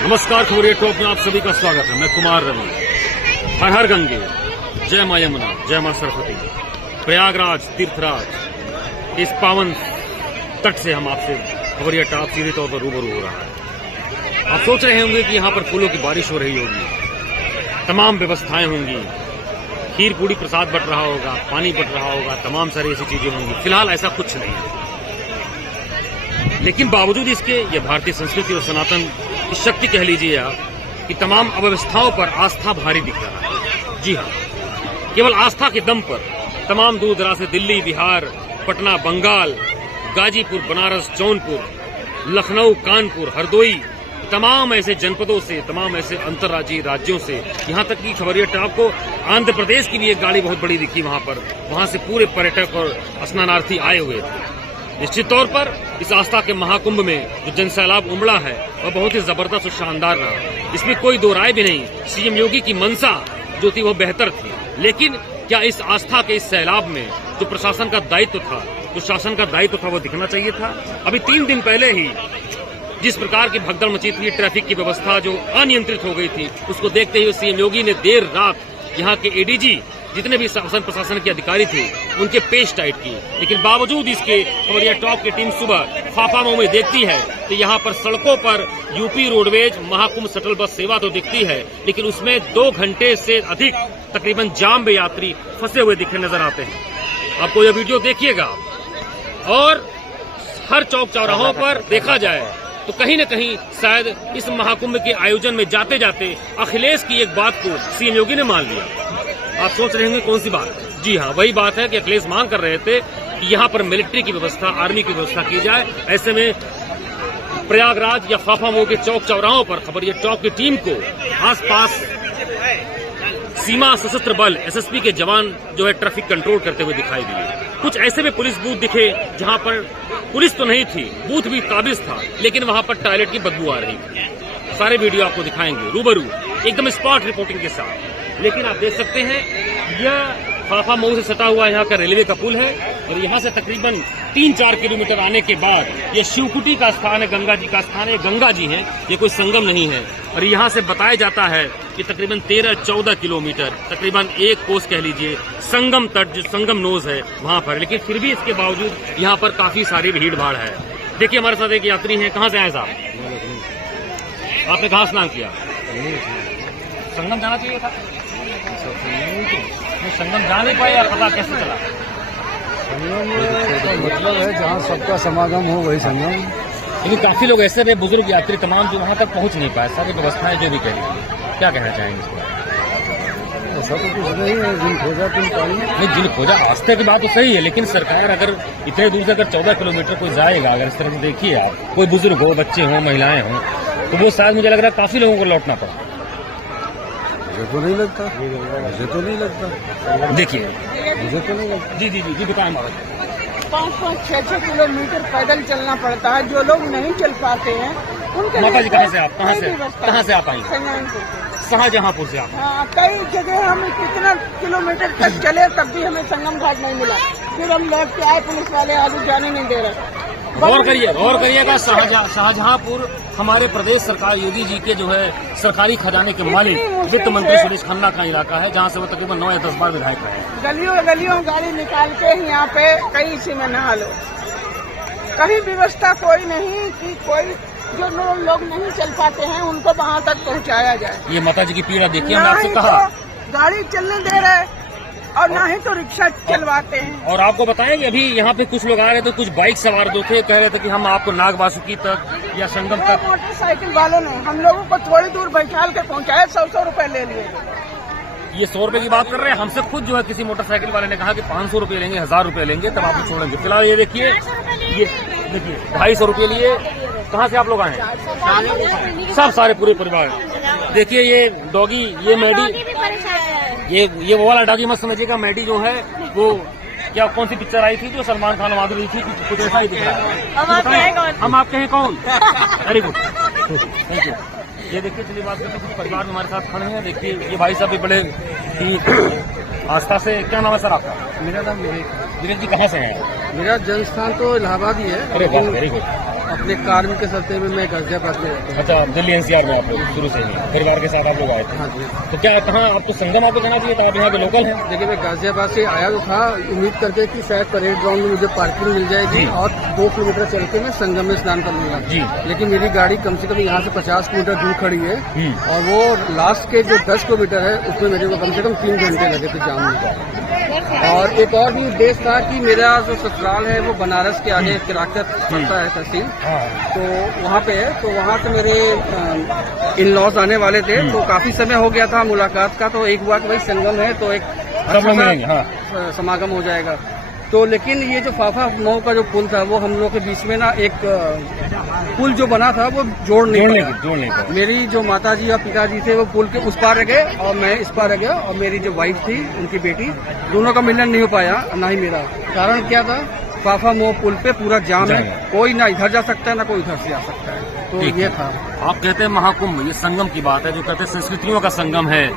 नमस्कार, खबरिया टॉप में आप सभी का स्वागत है। मैं कुमार रवि। हर हर गंगे, जय मां यमुना, जय मां सरस्वती। प्रयागराज तीर्थराज इस पावन तट से हम आपसे खबरिया टॉप सीधे तौर पर रूबरू हो रहा है। आप सोच रहे होंगे कि यहाँ पर फूलों की बारिश हो रही होगी, तमाम व्यवस्थाएं होंगी, खीर पूड़ी प्रसाद बट रहा होगा, पानी बट रहा होगा, तमाम सारी ऐसी चीजें होंगी। फिलहाल ऐसा कुछ नहीं है, लेकिन बावजूद इसके ये भारतीय संस्कृति और सनातन की शक्ति कह लीजिए आप कि तमाम अव्यवस्थाओं पर आस्था भारी दिख रहा है। जी हाँ, केवल आस्था के दम पर तमाम दूर दराज से दिल्ली, बिहार, पटना, बंगाल, गाजीपुर, बनारस, जौनपुर, लखनऊ, कानपुर, हरदोई, तमाम ऐसे जनपदों से, तमाम ऐसे अंतर्राज्यीय राज्यों से, यहाँ तक कि खबरिया टॉप को आंध्र प्रदेश की भी एक गाड़ी बहुत बड़ी दिखी वहां से पूरे पर्यटक और स्नानार्थी आए हुए थे। निश्चित तौर पर इस आस्था के महाकुंभ में जो जनसैलाब उमड़ा है वह बहुत ही जबरदस्त और शानदार रहा। इसमें कोई दो राय भी नहीं। सीएम योगी की मंशा जो थी वो बेहतर थी, लेकिन क्या इस आस्था के इस सैलाब में जो प्रशासन का दायित्व था, जो शासन का दायित्व था, वो दिखना चाहिए था। अभी 3 दिन पहले ही जिस प्रकार की भगदड़ मची थी, ट्रैफिक की व्यवस्था जो अनियंत्रित हो गई थी, उसको देखते हुए सीएम योगी ने देर रात यहाँ के एडीजी जितने भी शासन प्रशासन के अधिकारी थे उनके पेश टाइट की। लेकिन बावजूद इसके खबरिया टॉप की टीम सुबह फाफामऊ में देखती है तो यहाँ पर सड़कों पर UP roadways Mahakumbh shuttle bus सेवा तो दिखती है, लेकिन उसमें 2 घंटे से अधिक तकरीबन जाम में यात्री फंसे हुए दिखने नजर आते हैं। आपको यह वीडियो देखिएगा और हर चौक चौराहों पर देखा जाए तो कहीं न कहीं शायद इस महाकुंभ के आयोजन में जाते जाते अखिलेश की एक बात को सीएम योगी ने मान लिया। आप सोच रहे होंगे कौन सी बात? जी हाँ, वही बात है कि अखिलेश मांग कर रहे थे कि यहाँ पर मिलिट्री की व्यवस्था, आर्मी की व्यवस्था की जाए। ऐसे में प्रयागराज या फाफामऊ के चौक चौराहों पर खबरिया टॉप की टीम को आसपास सीमा सशस्त्र बल एसएसबी के जवान जो है ट्रैफिक कंट्रोल करते हुए दिखाई दिए। कुछ ऐसे में पुलिस बूथ दिखे जहाँ पर पुलिस तो नहीं थी, बूथ भी काबिज था, लेकिन वहाँ पर टॉयलेट की बदबू आ रही थी। सारे वीडियो आपको दिखाएंगे रूबरू, एकदम स्पॉट रिपोर्टिंग के साथ। लेकिन आप देख सकते हैं यह फाफामऊ से सटा हुआ यहाँ का रेलवे का पुल है और यहाँ से तकरीबन 3-4 किलोमीटर आने के बाद ये शिवकुटी का स्थान है, गंगा जी का स्थान है। गंगा जी हैं, ये कोई संगम नहीं है। और यहाँ से बताया जाता है कि तकरीबन 13-14 किलोमीटर, तकरीबन 1 कोस कह लीजिए, संगम तट जो संगम नोज है वहाँ पर। लेकिन फिर भी इसके बावजूद यहाँ पर काफी सारी भीड़ भाड़ है। देखिए हमारे साथ एक यात्री हैं। कहाँ से आए साहब? आपने कहाँ स्नान किया? संगम जाना चाहिए था। संगम जा नहीं पाए, पता कैसे चला? संगम का मतलब है जहाँ सबका समागम हो वही संगम। लेकिन काफी लोग ऐसे रहे, बुजुर्ग यात्री तमाम, जो वहाँ तक पहुँच नहीं पाए। सारी व्यवस्थाएं जो भी कह रही है, क्या कहना चाहेंगे इस पर? ऐसा तो कुछ नहीं है, जिन खोजा तुम पाई नहीं, जिन खोजा रास्ते की बात तो सही है, लेकिन सरकार अगर इतने दूर से अगर 14 किलोमीटर कोई जाएगा, अगर इस तरह से देखिए आप, कोई बुजुर्ग हो, बच्चे हों, महिलाएं हों, तो वो शायद मुझे लग रहा है काफी लोगों को लौटना पड़ा। मुझे तो नहीं लगता, मुझे तो नहीं लगता। देखिए मुझे तो नहीं लगता। जी जी जी जी बताएं। 5-6 किलोमीटर पैदल चलना पड़ता है। जो लोग नहीं चल पाते हैं उनके माता जी कहाँ से आप कहाँ से आप आई? शाहजहांपुर से आप? हाँ, कई जगह हम कितना किलोमीटर तक चले तब भी हमें संगम घाट नहीं मिला। फिर हम लौट के आए, पुलिस वाले आगे जाने नहीं दे रहे। गौर करिएगा, शाहजहांपुर हमारे प्रदेश सरकार योगी जी के जो है सरकारी खजाने के मालिक वित्त मंत्री सुरेश खन्ना का इलाका है, जहाँ से वो तकरीबन 9 या 10 बार विधायक रहे। गलियों गाड़ी निकाल के यहाँ पे कई इसी में नहा लो। कहीं व्यवस्था कोई नहीं कि कोई जो लोग नहीं चल पाते हैं उनको वहाँ तक पहुँचाया जाए। ये माता जी की पीड़ा देखिए। हमने आपसे कहा गाड़ी चलने दे रहे और ना ही तो रिक्शा चलवाते हैं। और आपको बताएं कि अभी यहाँ पे कुछ लोग आ रहे थे, कुछ बाइक सवार दो थे, कह रहे थे कि हम आपको नाग वासुकी तक या संगम तक। मोटरसाइकिल वालों ने हम लोगों को थोड़ी दूर बैठाल के पहुँचाया, 100 रुपए ले लिए। ये 100 रुपए की बात कर रहे हैं। हमसे खुद जो है किसी मोटरसाइकिल वाले ने कहा कि 500 रुपए लेंगे, 1000 रुपए लेंगे, तब आपको छोड़ेंगे। फिलहाल ये देखिए, ये देखिए 250 रुपए लिए। कहाँ से आप लोग आए हैं? सब सारे पूरे परिवार। देखिए ये डॉगी, ये मैडी, ये वो वाला डॉगी मत समझिएगा। मैडी जो है वो क्या, कौन सी पिक्चर आई थी जो सलमान खान माधुरी थी, कुछ ऐसा ही दिख रहा है। हम आपके हैं कौन? Very good, thank you. ये देखिए, चलिए बात करते हैं। कुछ परिवार में हमारे साथ खड़े हैं। देखिए ये भाई साहब भी बड़े आस्था से। क्या नाम है सर आपका? मेरा नाम विवेक जी। कहाँ से हैं? मेरा जन्म स्थान तो इलाहाबाद ही है। अरे वाह, वेरी गुड। अपने कार्य के सलते में मैं गाजियाबाद में रहता हूँ। अच्छा, दिल्ली एनसीआर में आप लोग शुरू से ही परिवार के साथ आप लोग आए थे? हाँ जी। तो क्या कहाँ आपको संगम आपको जाना चाहिए था? आप यहाँ के लोकल हैं? देखिए, मैं गाजियाबाद से आया तो था उम्मीद करके कि शायद परेड ग्राउंड में मुझे पार्किंग मिल जाएगी जी। और 2 किलोमीटर चल के मैं संगम में स्नान कर लूंगा जी। लेकिन मेरी गाड़ी कम से कम यहाँ से 50 किलोमीटर दूर खड़ी है और वो लास्ट के जो 10 किलोमीटर है उसमें मेरे को कम से कम 3 घंटे लगे थे जाम में। और एक और भी उद्देश्य था कि मेरा जो ससुराल है वो बनारस के आगे किराकत पड़ता है तहसील, तो वहाँ पे है। तो वहाँ से मेरे इन लॉज आने वाले थे, तो काफी समय हो गया था मुलाकात का। तो एक हुआ कि भाई संगम है तो एक अच्छा समागम हो जाएगा। तो लेकिन ये जो फाफा मऊ का जो पुल था वो हम लोग के बीच में ना एक पुल जो बना था वो जोड़ नहीं पाया। मेरी जो माताजी और पिताजी थे वो पुल के उस पार रह गए और मैं इस पार रह गया, और मेरी जो वाइफ थी उनकी बेटी, दोनों का मिलन नहीं हो पाया, ना ही मेरा। कारण क्या था, फाफा मऊ पुल पे पूरा जाम है, कोई ना इधर जा सकता है ना कोई इधर से आ सकता है। तो ये था। आप कहते हैं महाकुंभ, ये संगम की बात है, जो कहते हैं संस्कृतियों का संगम है,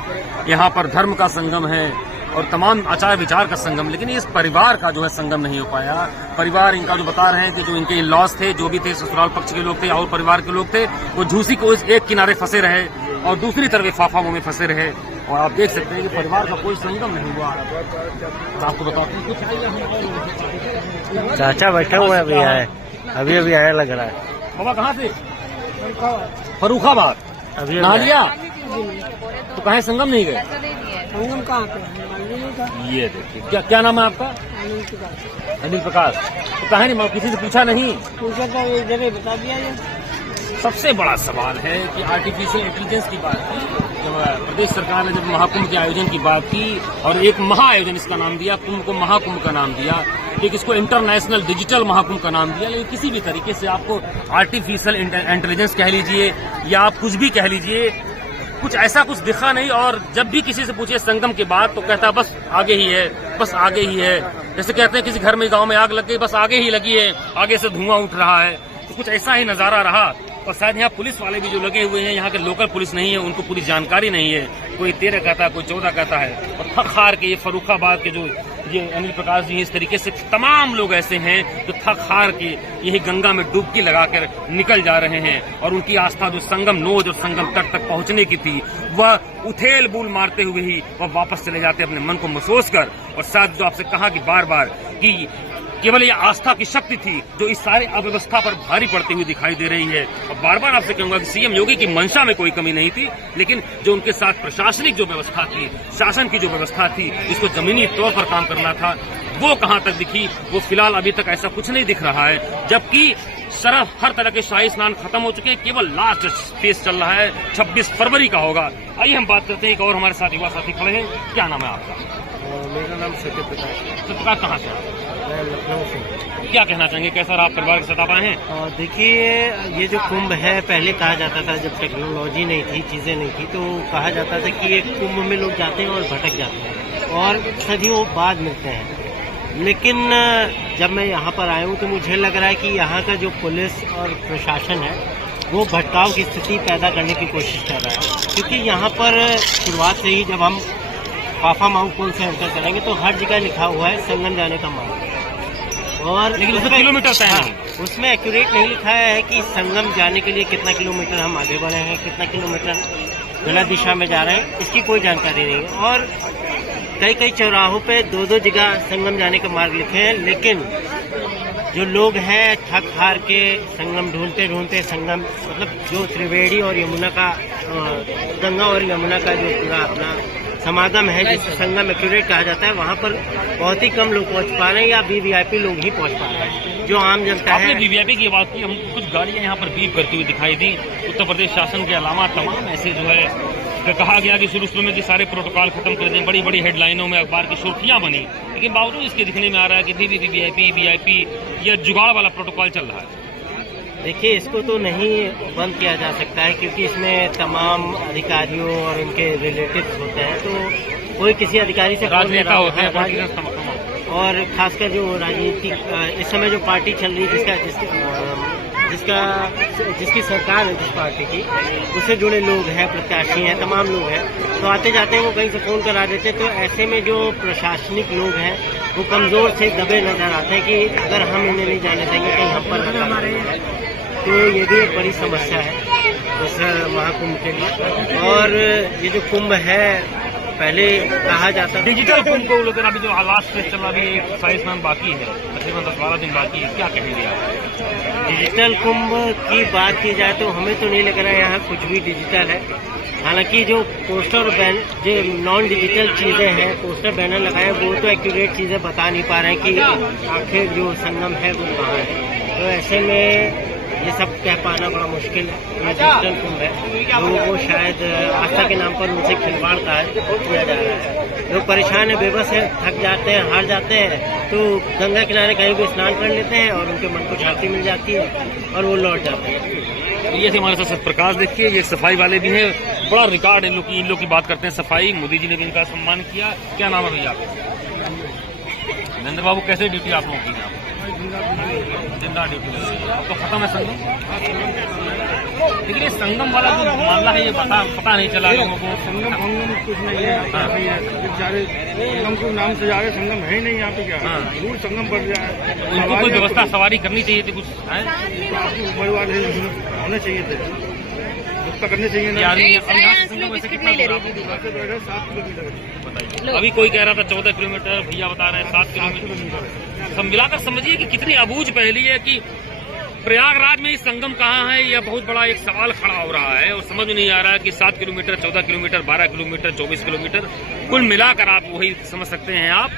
यहाँ पर धर्म का संगम है और तमाम आचार विचार का संगम, लेकिन इस परिवार का जो है संगम नहीं हो पाया। परिवार इनका जो बता रहे हैं कि जो इनके लॉस थे, जो भी थे ससुराल पक्ष के लोग थे और परिवार के लोग थे, वो झूसी को एक किनारे फंसे रहे और दूसरी तरफ फाफाओं में फंसे रहे। और आप देख सकते हैं कि परिवार का कोई संगम नहीं हुआ। तो आपको बताओ कुछ चाचा बैठे हुए अभी आए, अभी आया लग रहा है। बाबा कहाँ से? फर्रुखाबाद। अभी नहा लिया? तो कहाँ संगम नहीं गए? संगम कहाँ पे? ये देखिए, क्या नाम है आपका? अनिल प्रकाश। तो कहा नहीं, किसी से पूछा नहीं? पूछा था, ये जगह बता दिया। ये सबसे बड़ा सवाल है कि आर्टिफिशियल इंटेलिजेंस की बात की, जब प्रदेश सरकार ने जब महाकुंभ के आयोजन की बात की और एक महाआयोजन इसका नाम दिया, कुंभ को महाकुंभ का नाम दिया, एक इसको इंटरनेशनल डिजिटल महाकुंभ का नाम दिया, लेकिन किसी भी तरीके से आपको आर्टिफिशियल इंटेलिजेंस कह लीजिए या आप कुछ भी कह लीजिए, कुछ ऐसा कुछ दिखा नहीं। और जब भी किसी से पूछे संगम की बात तो कहता बस आगे ही है, बस आगे ही है। जैसे कहते हैं किसी घर में गांव में आग लग गई, बस आगे ही लगी है, आगे से धुआं उठ रहा है। तो कुछ ऐसा ही नजारा रहा। और शायद यहाँ पुलिस वाले भी जो लगे हुए हैं, यहाँ के लोकल पुलिस नहीं है, उनको पूरी जानकारी नहीं है। कोई 13 कहता है, कोई 14 कहता है। और थक हार के ये फर्रुखाबाद के जो ये अनिल प्रकाश जी, इस तरीके से तमाम लोग ऐसे हैं जो थक हार के यही गंगा में डुबकी लगाकर निकल जा रहे हैं। और उनकी आस्था जो संगम नोज और संगम तट तक पहुंचने की थी, वह उथेल बूल मारते हुए ही वह वापस चले जाते अपने मन को महसूस कर। और साथ जो आपसे कहा कि बार बार कि केवल ये आस्था की शक्ति थी जो इस सारी अव्यवस्था पर भारी पड़ती हुई दिखाई दे रही है। और बार बार आपसे कहूंगा कि सीएम योगी की मंशा में कोई कमी नहीं थी, लेकिन जो उनके साथ प्रशासनिक जो व्यवस्था थी, शासन की जो व्यवस्था थी, जिसको जमीनी तौर पर काम करना था, वो कहां तक दिखी? वो फिलहाल अभी तक ऐसा कुछ नहीं दिख रहा है। जबकि हर तरह के शाही स्नान खत्म हो चुके हैं, केवल लास्ट फेज चल रहा है, 26 फरवरी का होगा। आइए हम बात करते हैं, एक और हमारे साथ युवा साथी खड़े हैं। क्या नाम है आपका? मेरा नाम सत्यप्रकाश। सत्यप्रकाश कहाँ से? मैं लखनऊ से। क्या कहना चाहेंगे, कैसा आप परिवार के साथ आप आए हैं? और देखिए, ये जो कुंभ है, पहले कहा जाता था जब टेक्नोलॉजी नहीं थी, चीजें नहीं थी, तो कहा जाता था कि ये कुंभ में लोग जाते हैं और भटक जाते हैं और सदियों बाद मिलते हैं। लेकिन जब मैं यहाँ पर आया हूँ तो मुझे लग रहा है कि यहाँ का जो पुलिस और प्रशासन है वो भटकाव की स्थिति पैदा करने की कोशिश कर रहा है। क्योंकि यहाँ पर शुरुआत से ही जब हम फाफा मऊ पुल से एंटर करेंगे तो हर जगह लिखा हुआ है संगम जाने का मार्ग, और लेकिन उसमें किलोमीटर तय नहीं, उसमें एक्यूरेट नहीं लिखा है कि संगम जाने के लिए कितना किलोमीटर हम आगे बढ़े हैं, कितना किलोमीटर गलत दिशा में जा रहे हैं, इसकी कोई जानकारी नहीं है। और कई चौराहों पे 2-2 जगह संगम जाने का मार्ग लिखे हैं, लेकिन जो लोग हैं थक हार के संगम ढूंढते संगम, मतलब जो त्रिवेणी और यमुना का, गंगा और यमुना का जो पूरा अपना समागम है, जिसे संगम एक्यूरेट कहा जाता है, वहाँ पर बहुत ही कम लोग पहुँच पा रहे हैं या वीवीआईपी लोग ही पहुँच पा रहे हैं। जो आम जनता है, वीवीआईपी की बात की, हम कुछ गाड़ियाँ यहाँ पर बीप करती हुई दिखाई दी। उत्तर प्रदेश शासन के अलावा तमाम ऐसे जो है कहा गया कि शुरू में कि सारे प्रोटोकॉल खत्म कर दें, बड़ी बड़ी हेडलाइनों में अखबार की सुर्खियां बनी, लेकिन बावजूद इसके दिखने में आ रहा है कि वीवीआईपी या जुगाड़ वाला प्रोटोकॉल चल रहा है। देखिए, इसको तो नहीं बंद किया जा सकता है क्योंकि इसमें तमाम अधिकारियों और उनके रिलेटिव्स होते हैं, तो कोई किसी अधिकारी से राजनेता होते हैं, और खासकर जो राजनीतिक इस समय जो पार्टी चल रही है, जिसकी सरकार है, जिस पार्टी की, उससे जुड़े लोग हैं, प्रत्याशी हैं, तमाम लोग हैं, तो आते जाते हैं वो कहीं से फोन करा देते हैं। तो ऐसे में जो प्रशासनिक लोग हैं वो कमजोर से दबे नजर आते हैं कि अगर हम इन्हें नहीं जाने देंगे कहीं हम पर तो ये भी एक बड़ी समस्या है उस महाकुंभ के लिए। और ये जो कुंभ है, पहले कहा जाता था डिजिटल कुंभ को लेकर अभी जो लास्ट फेज चल रहा, अभी एक 27 दिन बाकी है, तकरीबन 10-12 दिन बाकी है, क्या कहेंगे आप? डिजिटल कुंभ की बात की जाए तो हमें तो नहीं लग रहा है यहाँ कुछ भी डिजिटल है। हालांकि जो पोस्टर जो नॉन डिजिटल चीजें हैं, पोस्टर बैनर लगाए, वो तो एक्यूरेट चीजें बता नहीं पा रहे हैं कि आखिर जो संगम है वो कहाँ है। तो ऐसे में ये सब कह पाना बड़ा मुश्किल है। ये डिजिटल कुंभ है, वो शायद आस्था के नाम पर उनसे खिलवाड़ का किया जा रहा है। लोग परेशान है, बेबस है, थक जाते हैं, हार जाते हैं, तो गंगा किनारे कहीं भी स्नान कर लेते हैं और उनके मन को शांति मिल जाती है और वो लौट जाते हैं। ये थे हमारे साथ प्रकाश। देखिए ये सफाई वाले भी हैं, बड़ा रिकॉर्ड इन लोग की बात करते हैं सफाई। मोदी जी ने भी इनका सम्मान किया। क्या नाम है भैया आपका? नरेंद्र बाबू, कैसे ड्यूटी आप लोगों की? जिंदा ड्यूटी अब तो खत्म है संगम, लेकिन ये संगम वाला जो मामला है ये पता नहीं चला लोगों को। संगम कुछ नहीं है, बेचारे संगम को नाम से जा रहे, संगम है ही नहीं यहाँ पे। क्या दूर संगम पर जाए, उनको कोई व्यवस्था सवारी करनी चाहिए थी, कुछ बड़े वाले होने चाहिए थे, व्यवस्था करनी चाहिए ना। कितने ले रही थी? 7 किलोमीटर। अभी कोई कह रहा था 14 किलोमीटर, भैया बता रहे हैं 7 किलोमीटर। सब मिलाकर समझिए कि कितनी अबूझ पहेली है कि प्रयागराज में ये संगम कहाँ है। यह बहुत बड़ा एक सवाल खड़ा हो रहा है और समझ में नहीं आ रहा है कि 7 किलोमीटर, 14 किलोमीटर, 12 किलोमीटर, 24 किलोमीटर, कुल मिलाकर आप वही समझ सकते हैं आप।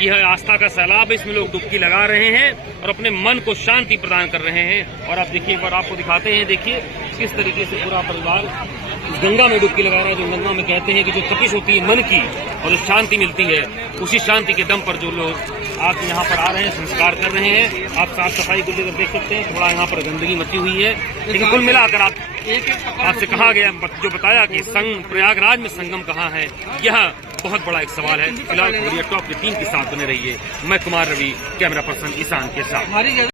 यह आस्था का सैलाब है, इसमें लोग डुबकी लगा रहे हैं और अपने मन को शांति प्रदान कर रहे हैं। और आप देखिए, एक बार आपको दिखाते हैं, देखिए किस तरीके से पूरा परिवार गंगा में डुबकी लगा रहा है। जो गंगा में कहते हैं कि जो तपिश होती है मन की और जो शांति मिलती है, उसी शांति के दम पर जो लोग आप यहाँ पर आ रहे हैं, संस्कार कर रहे हैं। आप साफ सफाई को लेकर देख सकते हैं, थोड़ा यहाँ पर गंदगी मची हुई है, लेकिन कुल मिलाकर आपसे कहा गया, जो बताया कि प्रयागराज में संगम कहाँ है, यह बहुत बड़ा एक सवाल है। फिलहाल टॉप की टीम के साथ बने रहिए। मैं कुमार रवि, कैमरा पर्सन ईशान के साथ।